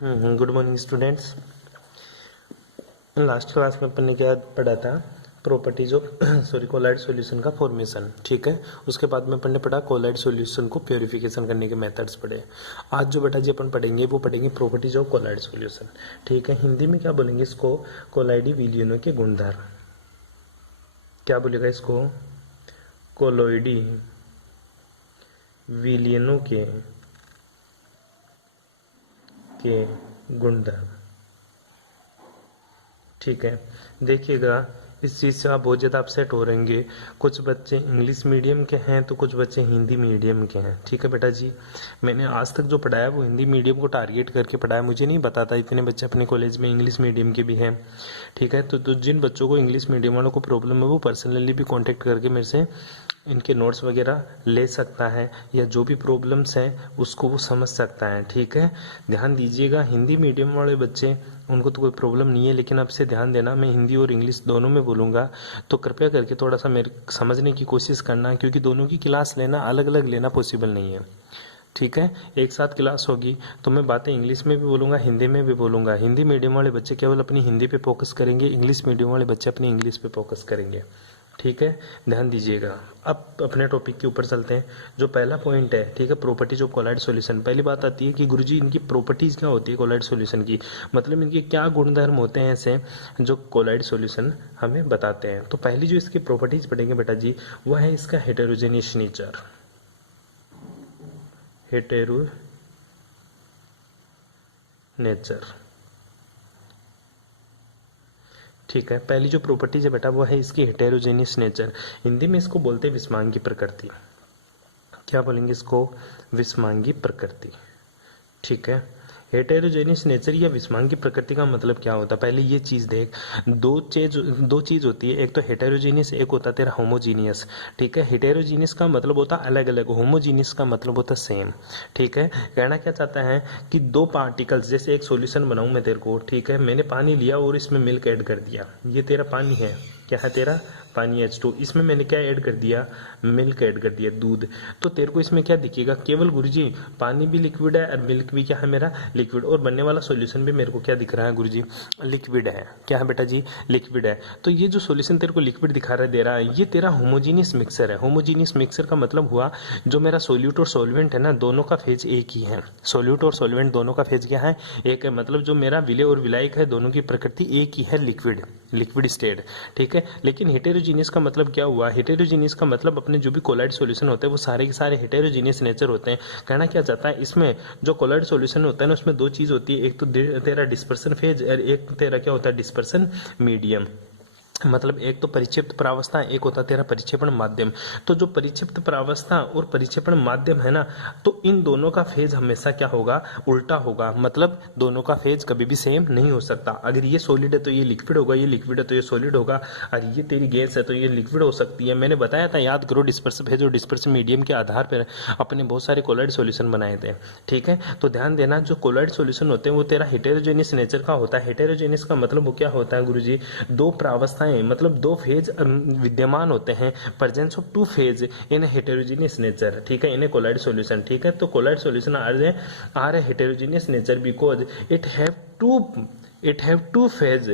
Good morning students. Last class में अपन ने क्या पढ़ा था? प्रॉपर्टीज ऑफ कोलाइड सॉल्यूशन का फॉर्मेशन। ठीक है, उसके बाद में अपन ने पढ़ा कोलाइड सॉल्यूशन को प्योरिफिकेशन करने के मेथड्स पढ़े। आज जो बेटा जी अपन पढ़ेंगे वो पढ़ेंगे प्रॉपर्टीज ऑफ कोलाइड सॉल्यूशन। ठीक है, हिंदी में क्या बोलेंगे इसको? कोलाइडी विलयनों के गुणधर्म। क्या बोलेगा इसको? कोलोइडी विलयनों के गुणधर्म। ठीक है, देखिएगा इस चीज़ से आप बहुत ज़्यादा अपसेट हो रहेंगे। कुछ बच्चे इंग्लिश मीडियम के हैं तो कुछ बच्चे हिंदी मीडियम के हैं। ठीक है बेटा जी, मैंने आज तक जो पढ़ाया वो हिंदी मीडियम को टारगेट करके पढ़ाया। मुझे नहीं पता था इतने बच्चे अपने कॉलेज में इंग्लिश मीडियम के भी हैं। ठीक है, तो जिन बच्चों को इंग्लिश मीडियम वालों को प्रॉब्लम है वो पर्सनली भी कॉन्टेक्ट करके मेरे से इनके नोट्स वगैरह ले सकता है, या जो भी प्रॉब्लम्स हैं उसको वो समझ सकता है। ठीक है, ध्यान दीजिएगा, हिंदी मीडियम वाले बच्चे उनको तो कोई प्रॉब्लम नहीं है, लेकिन अब से ध्यान देना, मैं हिंदी और इंग्लिश दोनों में बोलूँगा, तो कृपया करके थोड़ा सा मेरे समझने की कोशिश करना, क्योंकि दोनों की क्लास लेना अलग अलग लेना पॉसिबल नहीं है। ठीक है, एक साथ क्लास होगी तो मैं बातें इंग्लिश में भी बोलूँगा, हिंदी में भी बोलूँगा। हिंदी मीडियम वाले बच्चे केवल अपनी हिंदी पे फोकस करेंगे, इंग्लिश मीडियम वाले बच्चे अपनी इंग्लिश पे फोकस करेंगे। ठीक है, ध्यान दीजिएगा। अब अपने टॉपिक के ऊपर चलते हैं। जो पहला पॉइंट है, ठीक है, प्रॉपर्टीज ऑफ कोलाइड सॉल्यूशन। पहली बात आती है कि गुरुजी इनकी प्रॉपर्टीज क्या होती है कोलाइड सॉल्यूशन की, मतलब इनके क्या गुणधर्म होते हैं ऐसे जो कोलाइड सॉल्यूशन हमें बताते हैं। तो पहली जो इसकी प्रॉपर्टीज पढ़ेंगे बेटा जी वह है इसका हेटेरोजेनियस नेचर। हेटेरो नेचर, ठीक है। पहली जो प्रॉपर्टीज है बेटा वो है इसकी हेटेरोजेनियस नेचर। हिंदी में इसको बोलते हैं विषमांगी प्रकृति। क्या बोलेंगे इसको? विषमांगी प्रकृति। ठीक है, हेटेरोजेनियस नेचर या विषमांगी प्रकृति का मतलब क्या होता है? पहले ये चीज देख, दो चीज होती है, एक तो हेटेरोजेनियस, एक होता है तेरा होमोजीनियस। ठीक है, हेटेरोजीनियस का मतलब होता है अलग अलग, होमोजीनियस का मतलब होता है सेम। ठीक है, कहना क्या चाहता है कि दो पार्टिकल्स, जैसे एक सॉल्यूशन बनाऊं मैं तेरे को, ठीक है, मैंने पानी लिया और इसमें मिल्क ऐड कर दिया, ये तेरा पानी है, क्या है तेरा पानी H2। इसमें मैंने क्या ऐड कर दिया? मिल्क ऐड कर दिया, दूध। तो तेरे को इसमें क्या दिखेगा? केवल गुरुजी पानी भी लिक्विड है और मिल्क भी क्या है मेरा? लिक्विड। और बनने वाला सॉल्यूशन भी मेरे को क्या दिख रहा है गुरुजी? लिक्विड है। क्या है बेटा जी? लिक्विड है। तो ये जो सॉल्यूशन तेरे को लिक्विड दिखा रहा दे रहा है, ये तेरा होमोजीनियस मिक्सर है। होमोजीनियस मिक्सर का मतलब हुआ जो मेरा सोल्यूट और सोलवेंट है ना, दोनों का फेज एक ही है। सोल्यूट और सोलवेंट दोनों का फेज क्या है? एक है। मतलब जो मेरा विलय और विलायक है दोनों की प्रकृति एक ही है, लिक्विड, लिक्विड स्टेट। ठीक है, लेकिन हेटेरोजीनियस का मतलब क्या हुआ? हेटेरोजीनियस का मतलब अपने जो भी कोलाइड सॉल्यूशन होते हैं वो सारे के सारे हेटेरोजीनियस नेचर होते हैं। कहना क्या चाहता है, इसमें जो कोलाइड सॉल्यूशन होता है ना उसमें दो चीज होती है, एक तो तेरा डिस्पर्सन फेज और एक तेरा क्या होता है? Dispersion medium. मतलब एक तो परिक्षिप्त प्रावस्था, एक होता तेरा परिक्षेपण माध्यम। तो जो परिक्षिप्त प्रावस्था और परिक्षेपण माध्यम है ना, तो इन दोनों का फेज हमेशा क्या होगा? उल्टा होगा। मतलब दोनों का फेज कभी भी सेम नहीं हो सकता। अगर ये सॉलिड है तो ये लिक्विड होगा, ये लिक्विड है तो ये सॉलिड होगा, और ये तेरी गैस है तो ये लिक्विड हो सकती है। मैंने बताया था, याद करो, डिस्पर्सिव फेज और डिस्पर्सिव मीडियम के आधार पर अपने बहुत सारे कोलाइड सॉल्यूशन बनाए थे। ठीक है, तो ध्यान देना, जो कोलाइड सॉल्यूशन होते हैं वो तेरा हेटेरोजेनियस नेचर का होता है। हेटेरोजेनियस का मतलब वो क्या होता है गुरुजी? दो प्रावस्थाएं, मतलब दो फेज विद्यमान होते हैं, presence of two phase in heterogeneous nature. ठीक है, इन कोलाइड सॉल्यूशन। ठीक है, तो colloid solution are heterogeneous nature because it have two phase.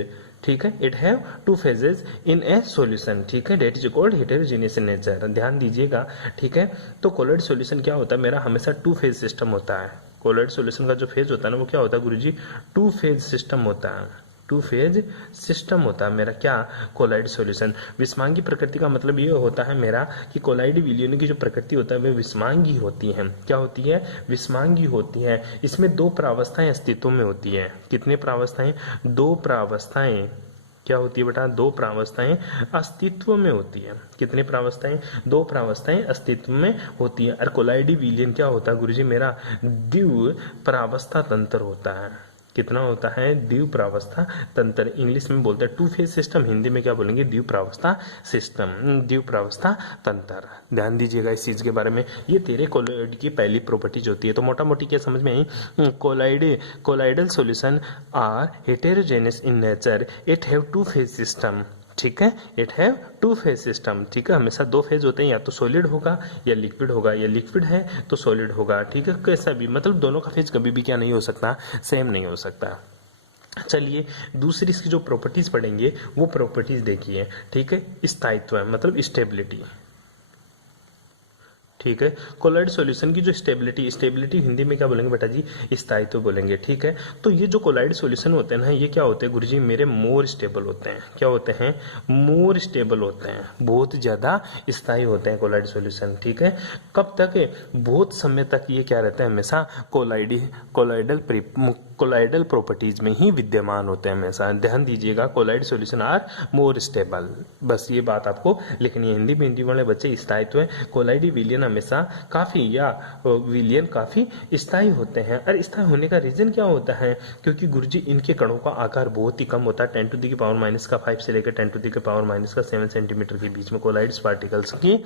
ठीक है, it have two phases in a solution. ठीक है, that is called heterogeneous nature. ध्यान दीजिएगा। ठीक है, तो कोलाइड सॉल्यूशन क्या होता है मेरा? हमेशा टू फेज सिस्टम होता है। कोलाइड सॉल्यूशन का जो फेज होता है ना वो क्या होता है गुरुजी? टू फेज सिस्टम होता है। टू फेज सिस्टम होता है मेरा क्या? Colloid solution. विषमांगी प्रकृति का मतलब ये होता है मेरा कि कोलाइड विलयनों की जो प्रकृति होता है वे विषमांगी होती है। क्या होती है? विषमांगी होती है। इसमें दो प्रावस्थाएं अस्तित्व में होती है। कितने प्रावस्थाएं? दो प्रावस्थाएं। क्या होती है बेटा? दो प्रावस्थाएं अस्तित्व में होती है। कितने प्रावस्थाएं? दो प्रावस्थाएं अस्तित्व में होती है। और कोलाइडी विलयन क्या होता है गुरुजी मेरा? द्विव प्रावस्था तंत्र होता है। कितना होता है? द्विव प्रावस्था तंत्र। इंग्लिश में बोलते हैं टू फेज सिस्टम, हिंदी में क्या बोलेंगे? द्विव प्रावस्था सिस्टम, द्विव प्रावस्था तंत्र। ध्यान दीजिएगा इस चीज के बारे में। ये तेरे कोलाइड की पहली प्रॉपर्टीज होती है। तो मोटा मोटी क्या समझ में आई? Colloidal solution are heterogeneous in nature, it have two phase system. ठीक है, it have two phase system, ठीक है, हमेशा दो फेज होते हैं, या तो सॉलिड होगा या लिक्विड होगा, या लिक्विड है तो सॉलिड होगा, ठीक है, कैसा भी, मतलब दोनों का फेज कभी भी क्या नहीं हो सकता, सेम नहीं हो सकता। चलिए दूसरी इसकी जो प्रॉपर्टीज पढ़ेंगे वो प्रॉपर्टीज देखिए, ठीक है, स्थायित्व मतलब स्टेबिलिटी, ठीक है, कोलॉइड सॉल्यूशन की जो स्टेबिलिटी हिंदी में क्या बोलेंगे बेटा जी, स्थायित्व बोलेंगे, ठीक है। तो ये जो कोलॉइड सॉल्यूशन होते हैं ना, ये क्या होते हैं गुरुजी मेरे, मोर स्टेबल होते हैं, क्या होते हैं, मोर स्टेबल होते हैं, बहुत ज्यादा स्थायी होते हैं कोलॉइड सॉल्यूशन, ठीक है। कब तक, बहुत समय तक ये क्या रहता है, हमेशा कोलाइडल प्रॉपर्टीज में ही विद्यमान होते हैं हमेशा, ध्यान दीजिएगा, colloid solution are more stable, बस ये बात आपको लिखनी है। हिंदी में हिंदी वाले बच्चे, स्थायित्व है, कोलाइडी विलियन हमेशा काफी, या विलियन काफी स्थायी होते हैं। और स्थायी होने का रीजन क्या होता है, क्योंकि गुरुजी इनके कणों का आकार बहुत ही कम होता है, 10⁻⁻5 से लेकर 10⁻⁻7 सेंटीमीटर के बीच में कोलाइड्स पार्टिकल्स की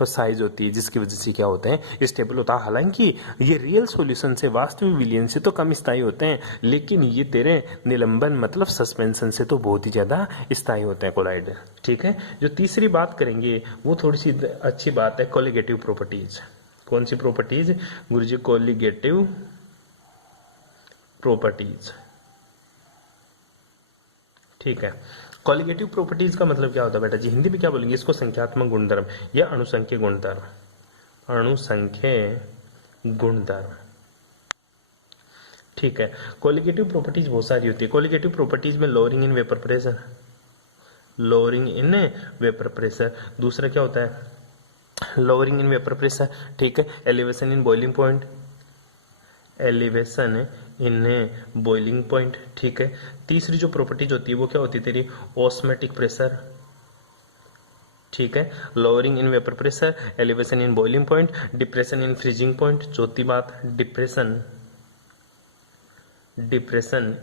साइज होती है, जिसकी वजह से क्या होते हैं, स्टेबल होता है। हालांकि ये रियल सॉल्यूशन से, वास्तविक विलियन से तो कम स्थायी होते हैं, लेकिन ये तेरे निलंबन मतलब सस्पेंशन से तो बहुत ही ज्यादा स्थायी होते हैं कोलाइड, ठीक है। जो तीसरी बात करेंगे वो थोड़ी सी अच्छी बात है, कोलिगेटिव प्रॉपर्टीज। कौन सी प्रॉपर्टीज गुरुजी, कोलिगेटिव प्रॉपर्टीज, ठीक है। कोलिगेटिव प्रॉपर्टीज का मतलब क्या होता है बेटा जी, हिंदी में क्या बोलेंगे इसको, संख्यात्मक गुणधर्म या अणुसंख्यक गुणधर्म, अणुसंख्यक गुणधर्म, ठीक है। कोलिगेटिव प्रॉपर्टीज बहुत सारी होती है। कोलिगेटिव प्रॉपर्टीज में lowering in vapour pressure, lowering in vapour pressure, दूसरा क्या होता है, लोअरिंग इन वेपर प्रेशर, ठीक है, elevation in boiling point, elevation in boiling point, ठीक है। तीसरी जो प्रॉपर्टीज होती है वो क्या होती है तेरी, ऑस्मेटिक प्रेशर, ठीक है, lowering in vapour pressure, elevation in boiling point, depression in freezing point, चौथी बात डिप्रेशन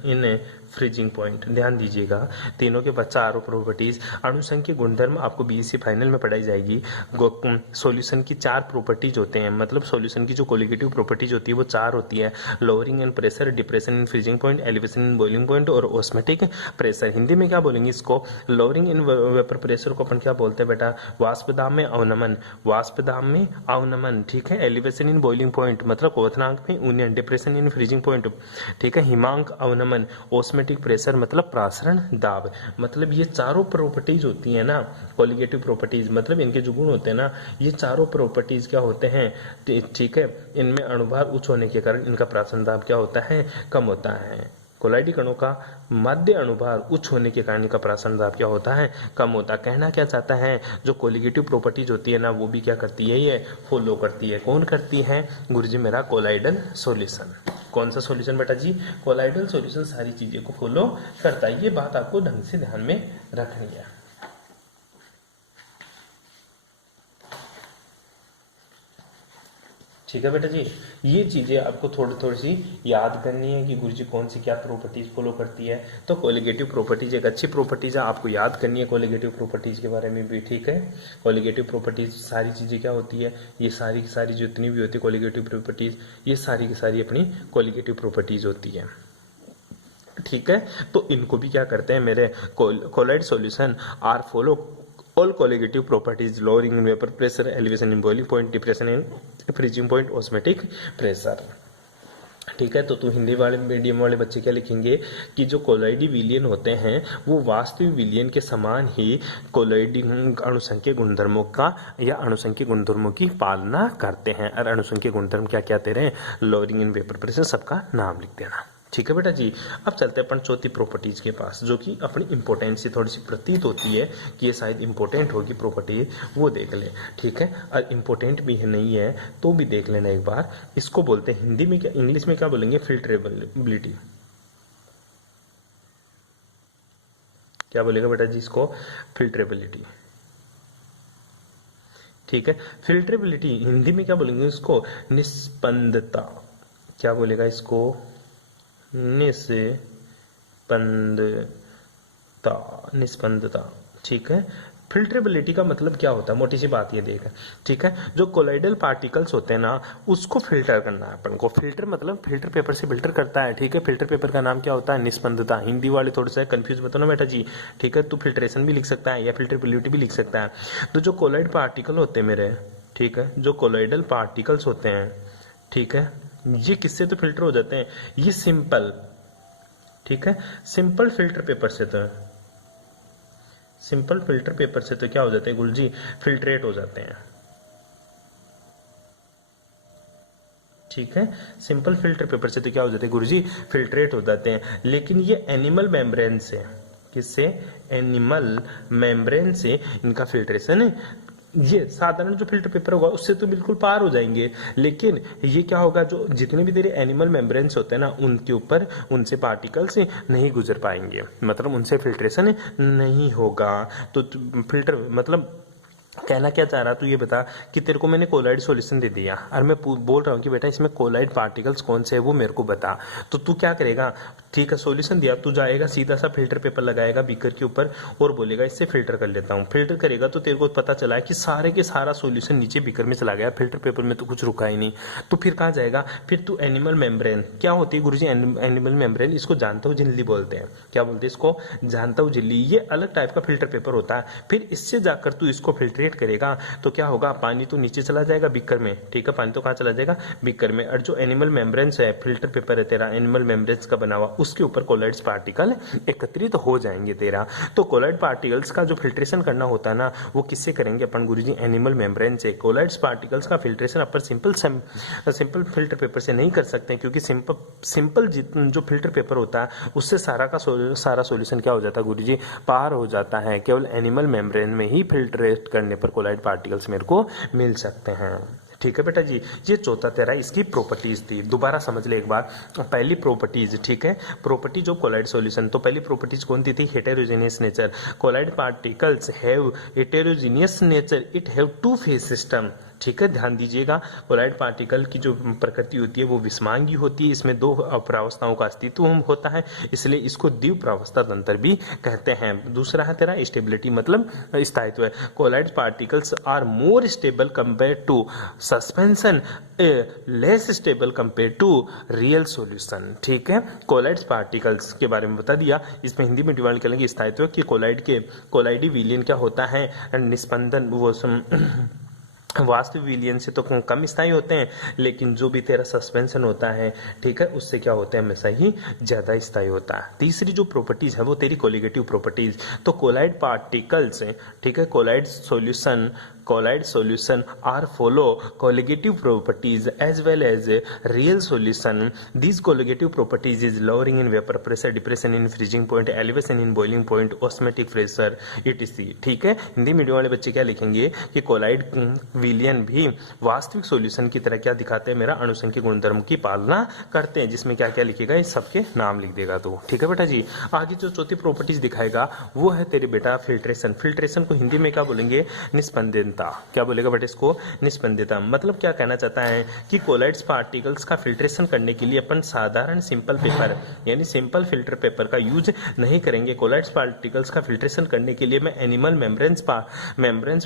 इन फ्रीजिंग पॉइंट। ध्यान दीजिएगा, तीनों के बाद चारों प्रॉपर्टीज, अणुसंख्यक गुणधर्म आपको बीएससी फाइनल में पढ़ाई जाएगी। सॉल्यूशन की चार प्रॉपर्टीज होते हैं, मतलब सॉल्यूशन की जो कोलिगेटिव प्रॉपर्टीज होती है वो चार होती है, lowering in pressure, depression in freezing point, elevation in boiling point और ऑस्मेटिक प्रेशर। हिंदी में क्या बोलेंगे इसको, लोअरिंग इन वेपर प्रेशर को अपन क्या बोलते हैं बेटा, वाष्पदाब में अवनमन, वाष्पदाब में अवनमन, ठीक है। एलिवेशन इन बॉइलिंग पॉइंट मतलब क्वथनांक में उन्नयन, डिप्रेशन इन फ्रीजिंग पॉइंट, ठीक है, हिमांक अवनमन, ऑस्मेटिक प्रेशर मतलब प्रासरण दाब। मतलब ये चारों प्रॉपर्टीज होती है ना, कोलिगेटिव प्रॉपर्टीज, मतलब इनके जो गुण होते हैं ना, ये चारों प्रॉपर्टीज क्या होते हैं, ठीक है, इनमें अणुभार उच्च होने के कारण इनका प्रासरण दाब क्या होता है, कम होता है। कोलाइडी कणों का माध्य अणुभार उच्च होने के कारण इनका प्रासरण दाब क्या होता है, कम होता है। कहना क्या चाहता है, जो कोलिगेटिव प्रॉपर्टीज होती है ना, वो भी क्या करती है, ये फॉलो करती है। कौन करती है गुरुजी, मेरा कोलाइडल सॉल्यूशन। कौन सा सॉल्यूशन बेटा जी, कोलाइडल सॉल्यूशन सारी चीजें को फॉलो करता है। ये बात आपको ढंग से ध्यान में रखनी है, ठीक है बेटा जी। ये चीजें आपको थोड़ी थोड़ी सी याद करनी है कि गुरुजी कौन सी क्या प्रॉपर्टीज फॉलो करती है। तो कोलिगेटिव प्रॉपर्टीज एक अच्छी प्रॉपर्टीज है, आपको याद करनी है कोलिगेटिव प्रॉपर्टीज के बारे में भी, ठीक है। कोलिगेटिव प्रॉपर्टीज सारी चीजें क्या होती है, ये सारी की सारी जितनी भी होती है कोलिगेटिव प्रॉपर्टीज, ये सारी की सारी अपनी कोलिगेटिव प्रॉपर्टीज होती है, ठीक है। तो इनको भी क्या करते हैं मेरे, colloid solution are follow all colligative properties, lowering in vapor pressure, elevation in boiling point, depression in freezing point, osmotic pressure, ठीक है। तो तू हिंदी वाले मीडियम वाले बच्चे क्या लिखेंगे कि जो कोलॉइडी विलियन होते हैं वो वास्तविक विलियन के समान ही कोलॉइडी अणुसंख्यक गुणधर्मों का या अणुसंख्यक गुणधर्मों की पालना करते हैं। और अणुसंख्यक गुणधर्म क्या क्या तेरे, लोअरिंग इन वेपर प्रेशर, सबका नाम लिख देना, ठीक है बेटा जी। अब चलते हैं अपन चौथी प्रॉपर्टीज के पास, जो कि अपनी इंपोर्टेंस से थोड़ी सी प्रतीत होती है कि ये शायद इंपोर्टेंट होगी प्रॉपर्टी, वो देख ले, ठीक है। और इंपोर्टेंट भी है नहीं है तो भी देख लेना एक बार। इसको बोलते हैं हिंदी में क्या, इंग्लिश में क्या बोलेंगे, फिल्ट्रेबिलिटी। क्या बोलेगा बेटा जी इसको, फिल्ट्रेबिलिटी, ठीक है। फिल्ट्रेबिलिटी हिंदी में क्या बोलेंगे इसको, निस्पंदता। क्या बोलेगा इसको, निस्पंदता, निस्पंदता, ठीक है। फिल्ट्रेबिलिटी का मतलब क्या होता है, मोटी सी बात ये देख, ठीक है। जो कोलाइडल पार्टिकल्स होते हैं ना उसको फिल्टर करना है अपन को। फिल्टर मतलब फिल्टर पेपर से फिल्टर करता है, ठीक है। फिल्टर पेपर का नाम क्या होता है, निस्पंदता। हिंदी वाले थोड़ा सा कंफ्यूज मत होना बेटा जी, ठीक है। तू फिल्ट्रेशन भी लिख सकता है या फिल्ट्रेबिलिटी भी लिख सकता है। तो जो कोलाइड पार्टिकल होते हैं मेरे, ठीक है, जो कोलाइडल पार्टिकल्स होते हैं, ठीक है, ये किससे तो फिल्टर हो जाते हैं, ये सिंपल, ठीक है, सिंपल फिल्टर पेपर से, तो सिंपल फिल्टर पेपर से तो क्या हो जाते हैं गुरुजी, फिल्ट्रेट हो जाते हैं, ठीक है। सिंपल फिल्टर पेपर से तो क्या हो जाते हैं गुरुजी, फिल्ट्रेट हो जाते हैं। लेकिन ये एनिमल मेम्ब्रेन से, किससे, एनिमल मेम्ब्रेन से इनका फिल्ट्रेशन है। ये साधारण जो फिल्टर पेपर होगा उससे तो बिल्कुल पार हो जाएंगे, लेकिन ये क्या होगा, जो जितने भी तेरे एनिमल मेम्ब्रेन्स होते हैं ना उनके ऊपर, उनसे पार्टिकल्स नहीं गुजर पाएंगे, मतलब उनसे फिल्ट्रेशन नहीं होगा। तो फिल्टर मतलब कहना क्या चाह रहा तू ये बता कि तेरे को मैंने कोलाइड सॉल्यूशन दे दिया और मैं बोल रहा हूँ कि बेटा इसमें कोलाइड पार्टिकल्स कौन से है वो मेरे को बता, तो तू क्या करेगा, ठीक है, सॉल्यूशन दिया, तू जाएगा सीधा सा फिल्टर पेपर लगाएगा बीकर के ऊपर और बोलेगा इससे फिल्टर कर लेता हूँ। फिल्टर करेगा तो तेरे को पता चला है कि सारे के सारा सॉल्यूशन नीचे बीकर में चला गया, फिल्टर पेपर में तो कुछ रुका ही नहीं। तो फिर कहाँ जाएगा, फिर तू एनिमल मेम्ब्रेन, क्या होती है गुरुजी एनिमल मेम्ब्रेन, इसको जानता हूँ झिल्ली बोलते हैं, क्या बोलते हैं इसको, जानता हूँ झिल्ली। ये अलग टाइप का फिल्टर पेपर होता है। फिर इससे जाकर तू इसको फिल्ट्रेट करेगा तो क्या होगा, पानी तो नीचे चला जाएगा बीकर में, ठीक है, पानी तो कहाँ चला जाएगा, बीकर में। और जो एनिमल मेम्ब्रेन्स है, फिल्टर पेपर है तेरा एनिमल मेम्ब्रेन्स का बना हुआ, उसके ऊपर कोलाइड्स पार्टिकल एकत्रित हो जाएंगे तेरा। तो कोलाइड पार्टिकल्स का जो फिल्ट्रेशन करना होता है ना वो किससे करेंगे अपन गुरुजी, एनिमल मेम्ब्रेन से। कोलाइड्स पार्टिकल्स का फिल्ट्रेशन अपन सिंपल फिल्टर पेपर से नहीं कर सकते, क्योंकि सिंपल जो फिल्टर पेपर होता है उससे सारा सॉल्यूशन क्या हो जाता है गुरुजी, पार हो जाता है। केवल एनिमल मेम्ब्रेन में ही फिल्ट्रेट करने पर कोलाइड पार्टिकल्स मेरे को मिल सकते हैं, ठीक है बेटा जी। ये चौथा तेरा इसकी प्रॉपर्टीज थी, दोबारा समझ ले एक बार। पहली प्रॉपर्टीज, ठीक है, प्रॉपर्टीज ऑफ कोलाइड सॉल्यूशन, तो पहली प्रॉपर्टीज कौन सी थी, heterogeneous nature. Colloid particles have heterogeneous nature, it have two phase system, ठीक है, ध्यान दीजिएगा। कोलाइड पार्टिकल की जो प्रकृति होती है वो विषमांगी होती है, इसमें दो प्रावस्थाओं का अस्तित्व होता है, इसलिए इसको द्विप्रावस्था तंत्र भी कहते हैं। दूसरा है तेरा स्टेबिलिटी, मतलब स्थायित्व। Colloid particles are more stable compare to suspension, less stable compare to real solution, ठीक है। कोलाइड पार्टिकल्स के बारे में बता दिया, इसमें हिंदी में डिवाइड करेंगे स्थायित्व कि कोलाइडी विलियन क्या होता है, निस्पंदन वो वास्तविक विलियन से तो कम स्थायी होते हैं, लेकिन जो भी तेरा सस्पेंशन होता है, ठीक है, उससे क्या होता है, हमेशा ही ज्यादा स्थायी होता है। तीसरी जो प्रॉपर्टीज है वो तेरी कोलिगेटिव प्रॉपर्टीज। तो कोलाइड पार्टिकल्स, ठीक है, colloid solution are follow colligative properties as well as real solution. These colligative properties is lowering in vapor pressure, depression in freezing point, elevation in boiling point, osmotic pressure etc. ठीक है, Hindi medium वाले बच्चे क्या लिखेंगे कि collide विलियन भी वास्तविक solution की तरह क्या दिखाते हैं, मेरा अणुसंख्यिक गुणधर्म की पालना करते हैं, जिसमें क्या क्या लिखेगा, इस सबके नाम लिख देगा तो, ठीक है बेटा जी। आगे जो चौथी प्रॉपर्टीज दिखाएगा वो है तेरे बेटा फिल्ट्रेशन। फिल्ट्रेशन को हिंदी में क्या बोलेंगे, निस्पंदनता। क्या बोलेगा बेटा इसको, निस्पंदनता। मतलब क्या कहना चाहता है कि कोलाइड्स पार्टिकल्स का फिल्ट्रेशन करने के लिए अपन साधारण सिंपल पेपर यानी सिंपल फिल्टर पेपर का यूज नहीं करेंगे। कोलाइड्स पार्टिकल्स का फिल्ट्रेशन करने के लिए मैं एनिमल मेम्ब्रेन्स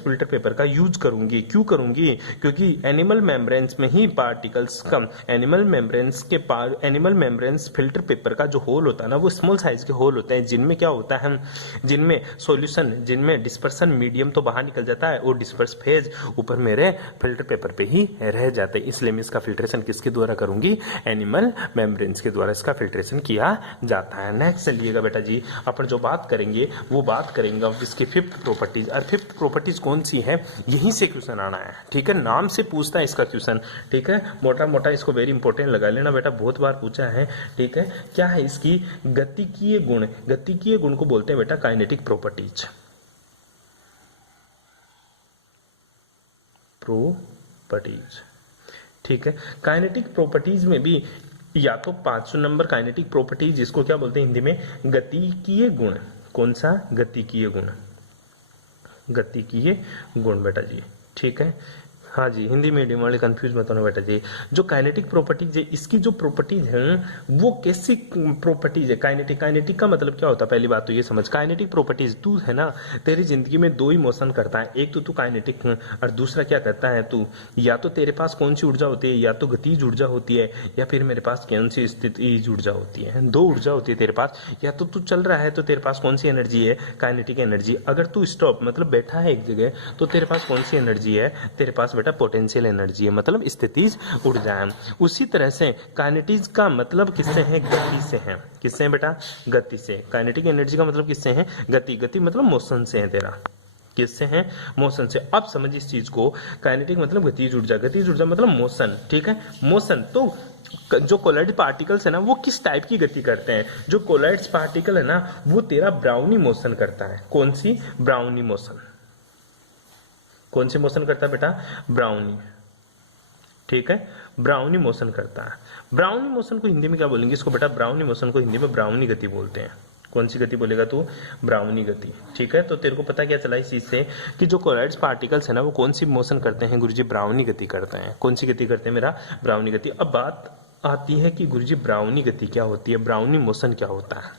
फिल्टर पेपर का यूज करूंगी। क्यों करूंगी, क्योंकि एनिमल मेम्ब्रेन्स में ही पार्टिकल्स का एनिमल मेम्ब्रेन्स फिल्टर पेपर का जो होल होता है ना वो स्मॉल साइज के होल होते हैं, जिनमें क्या होता है, जिनमें सॉल्यूशन, जिनमें डिस्पर्सन मीडियम तो बाहर निकल जाता है और डिस्पर्स फेज ऊपर मेरे फिल्टर पेपर पे ही रह जाते हैं। इसलिए मैं इसका फिल्ट्रेशन किसके द्वारा करूंगी, एनिमल मेम्ब्रेन्स के द्वारा इसका फिल्ट्रेशन किया जाता है। नेक्स्ट चलिएगा बेटा जी, अपन जो बात करेंगे वो बात करेंगे अब इसकी फिफ्थ प्रॉपर्टीज। और फिफ्थ प्रॉपर्टीज कौन सी है, यहीं से क्वेश्चन आना है, ठीक है, नाम से पूछता है इसका क्वेश्चन, ठीक है, मोटा मोटा इसको वेरी इंपॉर्टेंट लगा लेना बेटा, बहुत बार पूछा है, ठीक है। क्या है इसकी गतिकीय गुण, गतिकीय गुण को बोलते हैं बेटा काइनेटिक प्रॉपर्टीज, ठीक है। काइनेटिक प्रॉपर्टीज में भी या तो 500 नंबर काइनेटिक प्रॉपर्टीज, जिसको क्या बोलते हैं हिंदी में गतिकीय गुण। कौन सा, गतिकीय गुण, गतिकीय गुण बेटा जी, ठीक है। हाँ जी, हिंदी मीडियम वाले कंफ्यूज मत होना बेटा जी। जो काइनेटिक प्रॉपर्टीज है, इसकी जो प्रॉपर्टीज हैं वो कैसी प्रॉपर्टीज है? काइनेटिक, काइनेटिक का मतलब क्या होता है? पहली बात तो ये समझ, काइनेटिक प्रॉपर्टीज, तू है ना, तेरी जिंदगी में दो ही मोशन करता है, एक तो तू काइनेटिक और दूसरा क्या करता है तू, या तो तेरे पास कौन सी ऊर्जा होती है, या तो गतिज ऊर्जा होती है, या फिर मेरे पास कौन सी स्थितिज ऊर्जा होती है। दो ऊर्जा होती है तेरे पास, या तो तू चल रहा है तो तेरे पास कौन सी एनर्जी है, काइनेटिक एनर्जी। अगर तू स्टॉप मतलब बैठा है एक जगह तो तेरे पास कौन सी एनर्जी है, तेरे पास बेटा पोटेंशियल एनर्जी है, मतलब स्थितिज ऊर्जा है। उसी तरह से काइनेटिज का मतलब किससे है? गति से है। किससे है बेटा? गति से। काइनेटिक एनर्जी का मतलब किससे है? गति। गति मतलब मोशन से है तेरा। किससे है? मोशन से। अब समझ इस चीज को, काइनेटिक मतलब गतिज ऊर्जा, गतिज ऊर्जा मतलब मोशन, ठीक है, मोशन। तो जो कोलॉइड पार्टिकल्स है ना वो किस टाइप की गति करते हैं? जो कोलॉइड्स पार्टिकल है ना वो तेरा ब्राउनी मोशन करता है। कौन सी? Brownie motion. कौन सी मोशन करता है बेटा? ब्राउनी, ठीक है, ब्राउनी मोशन करता है। ब्राउनी मोशन को हिंदी में क्या बोलेंगे इसको बेटा? ब्राउनी मोशन को हिंदी में ब्राउनी गति बोलते हैं। कौन सी गति बोलेगा तू? ब्राउनी गति, ठीक है। तो तेरे को पता क्या चला इस चीज से कि जो कोलॉइड्स पार्टिकल्स है ना वो कौन सी मोशन करते हैं गुरुजी? ब्राउनी गति करते हैं। कौन सी गति करते हैं मेरा? ब्राउनी गति। अब बात आती है कि गुरुजी ब्राउनी गति क्या होती है, ब्राउनी मोशन क्या होता है,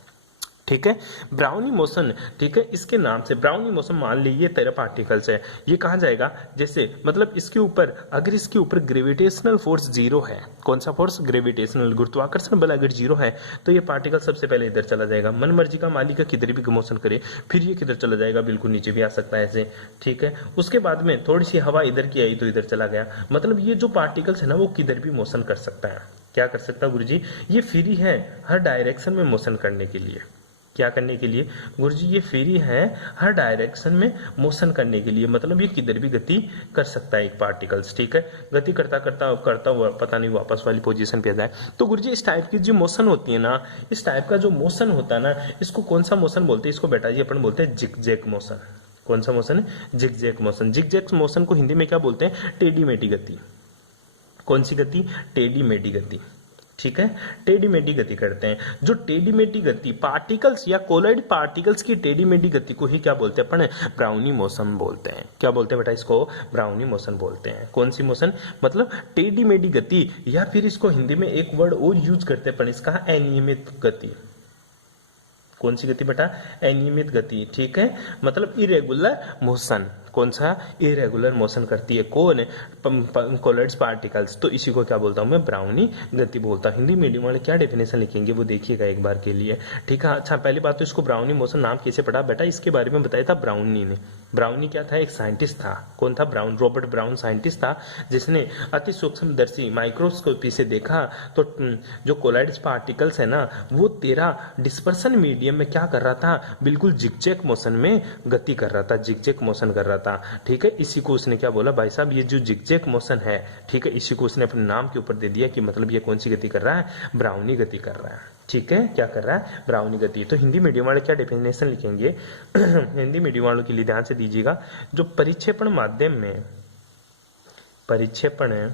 ठीक है। ब्राउनी मोशन, ठीक है, इसके नाम से ब्राउनी मोशन मान लीजिए तेरा पार्टिकल्स है, ये कहाँ जाएगा? जैसे मतलब इसके ऊपर, अगर इसके ऊपर ग्रेविटेशनल फोर्स जीरो है, कौन सा फोर्स? ग्रेविटेशनल, गुरुत्वाकर्षण बल अगर जीरो है तो ये पार्टिकल सबसे पहले इधर चला जाएगा। मन मर्जी का मालिक का किधर भी मोशन करे, फिर ये किधर चला जाएगा? बिल्कुल नीचे भी आ सकता है ऐसे, ठीक है। उसके बाद में थोड़ी सी हवा इधर की आई तो इधर चला गया। मतलब ये जो पार्टिकल्स है ना वो किधर भी मोशन कर सकता है। क्या कर सकता है गुरुजी? ये फ्री है हर डायरेक्शन में मोशन करने के लिए। क्या करने के लिए गुरुजी? ये फ्री है हर डायरेक्शन में मोशन करने के लिए, मतलब ये किधर भी गति कर सकता है एक पार्टिकल्स, ठीक है। गति करता करता करता हुआ पता नहीं वापस वाली पोजीशन पे आ जाए। तो गुरुजी इस टाइप की जो मोशन होती है ना, इस टाइप का जो मोशन होता है ना, इसको कौन सा मोशन बोलते हैं? इसको बेटा जी अपन बोलते हैं जिगजैग मोशन। कौन सा motion? Zigzag motion. Zigzag motion को हिंदी में क्या बोलते हैं? टेढ़ी मेढ़ी गति। कौन सी गति? टेढ़ी मेढ़ी गति, ठीक है। टेढ़ी मेढ़ी गति करते हैं। जो टेढ़ी मेढ़ी गति पार्टिकल्स या कोलॉइड पार्टिकल्स की टेढ़ी मेढ़ी गति को ही क्या बोलते हैं अपन? ब्राउनी मोशन बोलते हैं। क्या बोलते हैं बेटा इसको? ब्राउनी मोशन बोलते हैं। कौन सी मोशन? मतलब टेढ़ी मेढ़ी गति, या फिर इसको हिंदी में एक वर्ड और यूज करते हैं अपन, इसका अनियमित गति। कौन सी गति बेटा? अनियमित गति, ठीक है, मतलब इरेगुलर मोशन। कौन सा? इरेगुलर मोशन करती है कौन? Colloids particles. तो इसी को क्या बोलता हूं मैं? ब्राउनी गति बोलता हूं। हिंदी मीडियम वाले क्या डेफिनेशन लिखेंगे वो देखिएगा एक बार के लिए, ठीक है। अच्छा, पहली बात तो इसको ब्राउनी मोशन नाम कैसे पड़ा बेटा? इसके बारे में बताया था ब्राउनी ने। ब्राउनी क्या था? एक साइंटिस्ट था। कौन था? ब्राउन, रॉबर्ट ब्राउन साइंटिस्ट था, जिसने अति सूक्ष्मदर्शी माइक्रोस्कोपी से देखा तो जो कोलॉइड्स पार्टिकल्स है ना वो तेरा डिस्पर्सन मीडियम में क्या कर रहा था? बिल्कुल जिगजैग मोशन में गति कर रहा था, जिगजैग मोशन कर रहा था, ठीक है। इसी को उसने क्या बोला? भाई साहब ये जो जिगजैग मोशन है, ठीक है, इसी को उसने अपने नाम के ऊपर दे दिया कि मतलब ये कौन सी गति कर रहा है? ब्राउनी गति कर रहा है, ठीक है। क्या कर रहा है? ब्राउनी गति। तो हिंदी मीडियम वाले क्या डेफिनेशन लिखेंगे? हिंदी मीडियम वालों के लिए ध्यान से दीजिएगा। जो परिक्षेपण माध्यम में, परिक्षेपण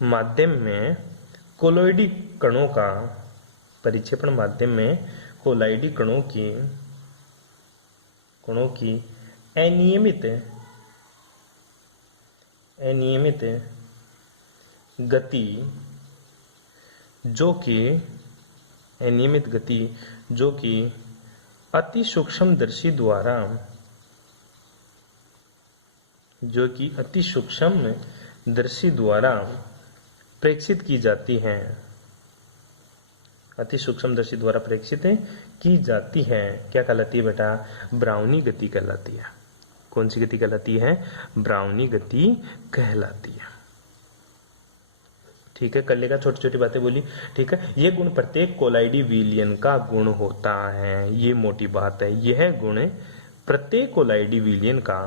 माध्यम में कोलॉइडी कणों का, परिक्षेपण माध्यम में कोलॉइडी कणों की अनियमित गति जो कि अनियमित गति जो कि अति सूक्ष्मदर्शी द्वारा, जो कि अति सूक्ष्मदर्शी द्वारा प्रेक्षित की जाती है, अति सूक्ष्मदर्शी द्वारा प्रेक्षित की जाती है, क्या कहलाती है बेटा? ब्राउनी गति कहलाती है। कौन सी गति कहलाती है? ब्राउनी गति कहलाती है, ठीक है। कर लेगा, छोटी छोटी बातें बोली, ठीक है। ये गुण प्रत्येक कोलॉइडी विलयन का गुण होता है, ये मोटी बात है। यह गुण प्रत्येक कोलॉइडी विलयन का,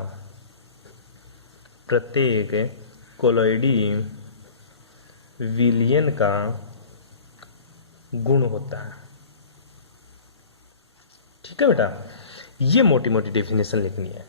प्रत्येक कोलॉइडी विलयन का गुण होता है, ठीक है बेटा। ये मोटी मोटी डेफिनेशन लिखनी है।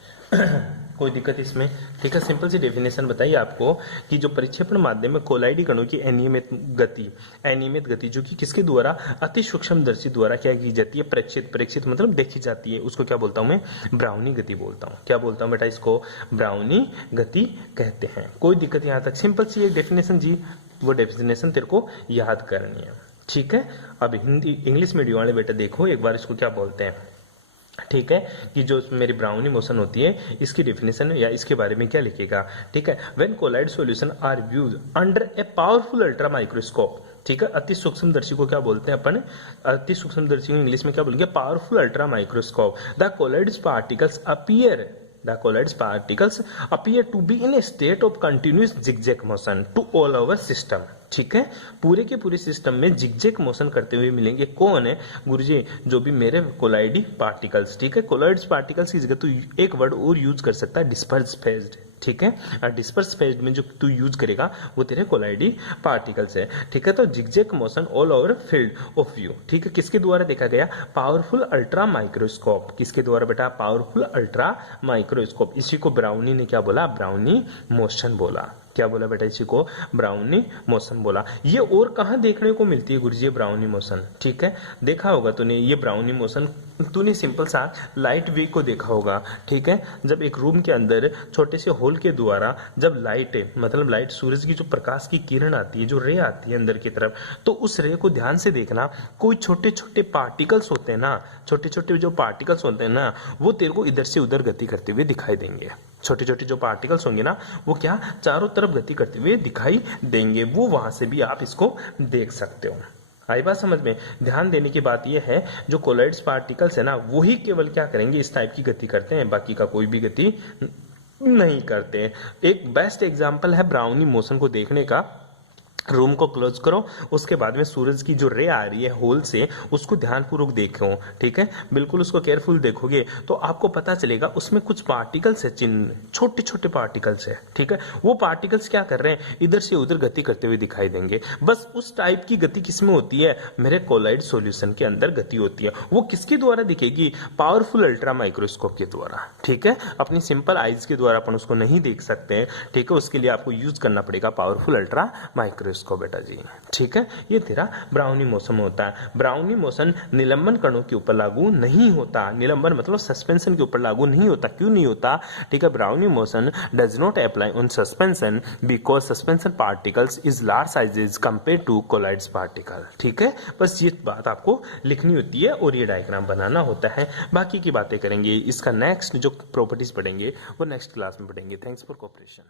कोई दिक्कत इसमें? ठीक है, सिंपल सी डेफिनेशन बताइए आपको कि जो परिक्षेपण माध्यम में कोलाइडी कणों की अनियमित गति जो कि किसके द्वारा, अति सूक्ष्मदर्शी द्वारा क्या की जाती है, प्रेक्षित मतलब देखी जाती है, उसको क्या बोलता हूं मैं, ब्राउनी गति बोलता हूं। क्या बोलता हूं बेटा, इसको ब्राउनी गति कहते हैं। कोई दिक्कत यहां तक? सिंपल सी एक डेफिनेशन जी, वो डेफिनेशन तेरे को याद करनी है। ठीक है, अब हिंदी इंग्लिश मीडियम वाले बेटा देखो एक बार इसको क्या बोलते हैं। ठीक है, कि जो मेरी ब्राउनी मोशन होती है इसकी डेफिनेशन या इसके बारे में क्या लिखेगा। ठीक है, when colloid solution are views under a powerful ultra microscope. ठीक है, अति सूक्ष्मदर्शी को क्या बोलते हैं अपन, अति सूक्ष्मदर्शी को इंग्लिश में क्या बोलेंगे, powerful ultra microscope. The colloid particles appear to be in a state of continuous zigzag motion to all our system। ठीक है, पूरे के पूरे सिस्टम में जिगजैग मोशन करते हुए मिलेंगे। कौन है गुरुजी, जो भी मेरे कोलाइडी पार्टिकल्स। ठीक है, कोलाइड्स पार्टिकल्स की जगह तू एक वर्ड और यूज कर सकता है, डिस्पर्स फेज्ड। ठीक है, और डिस्पर्स फेज्ड में जो तू यूज करेगा वो तेरे कोलाइडी पार्टिकल्स है। ठीक है, तो zigzag motion all over field of view. ठीक है, किसके द्वारा देखा गया, पावरफुल अल्ट्रा माइक्रोस्कोप। किसके द्वारा बेटा, पावरफुल अल्ट्रा माइक्रोस्कोप। इसी को ब्राउनी ने क्या बोला, ब्राउनी मोशन बोला। क्या बोला बेटा, इसी को ब्राउनी मोशन बोला। ये और कहां देखने को मिलती है गुरुजी ब्राउनी मोशन? ठीक है, देखा होगा तूने ये ब्राउनी मोशन, तूने सिंपल सा लाइट वे को देखा होगा। ठीक है, जब एक रूम के अंदर छोटे से होल के द्वारा जब लाइट मतलब लाइट सूरज की जो प्रकाश की किरण आती है, जो रे आती है अंदर की तरफ, तो उस रे को ध्यान से देखना, कोई छोटे छोटे पार्टिकल्स होते हैं ना, छोटे छोटे जो पार्टिकल्स होते हैं ना, वो तेरे को इधर से उधर गति करते हुए दिखाई देंगे। छोटे छोटे जो पार्टिकल्स होंगे ना, वो क्या चारों तरफ गति करते हुए दिखाई देंगे। वो वहां से भी आप इसको देख सकते हो। आई बात समझ में? ध्यान देने की बात यह है, जो कोलाइड्स पार्टिकल्स है ना, वही केवल क्या करेंगे, इस टाइप की गति करते हैं, बाकी का कोई भी गति नहीं करते। एक बेस्ट एग्जांपल है ब्राउनी मोशन को देखने का। रूम को क्लोज करो, उसके बाद में सूरज की जो रे आ रही है होल से, उसको ध्यानपूर्वक देखो। ठीक है, बिल्कुल उसको केयरफुल देखोगे तो आपको पता चलेगा उसमें कुछ पार्टिकल्स है, चिन्ह छोटे छोटे पार्टिकल्स है। ठीक है, वो पार्टिकल्स क्या कर रहे हैं, इधर से उधर गति करते हुए दिखाई देंगे। बस उस टाइप की गति किसमें होती है, मेरे कोलाइड सॉल्यूशन के अंदर गति होती है। वो किसके द्वारा दिखेगी, पावरफुल अल्ट्रा माइक्रोस्कोप के द्वारा। ठीक है, अपनी सिंपल आइज के द्वारा अपन उसको नहीं देख सकते हैं। ठीक है, उसके लिए आपको यूज करना पड़ेगा पावरफुल अल्ट्रा माइक्रोस्कोप को बेटा जी। ठीक है, ये तेरा ब्राउनी मोशन होता है। ब्राउनी मोशन निलंबन कणों के ऊपर लागू नहीं होता। निलंबन मतलब सस्पेंशन के ऊपर लागू नहीं होता। क्यों नहीं होता? ठीक है, Brownian motion does not apply on suspension because suspension particles is large sizes compare to colloids particle. ठीक है, बस ये बात आपको लिखनी होती है और ये डायग्राम बनाना होता है। बाकी की बातें करेंगे, इसका नेक्स्ट जो प्रॉपर्टीज पढ़ेंगे वो नेक्स्ट क्लास में पढ़ेंगे। Thanks for cooperation.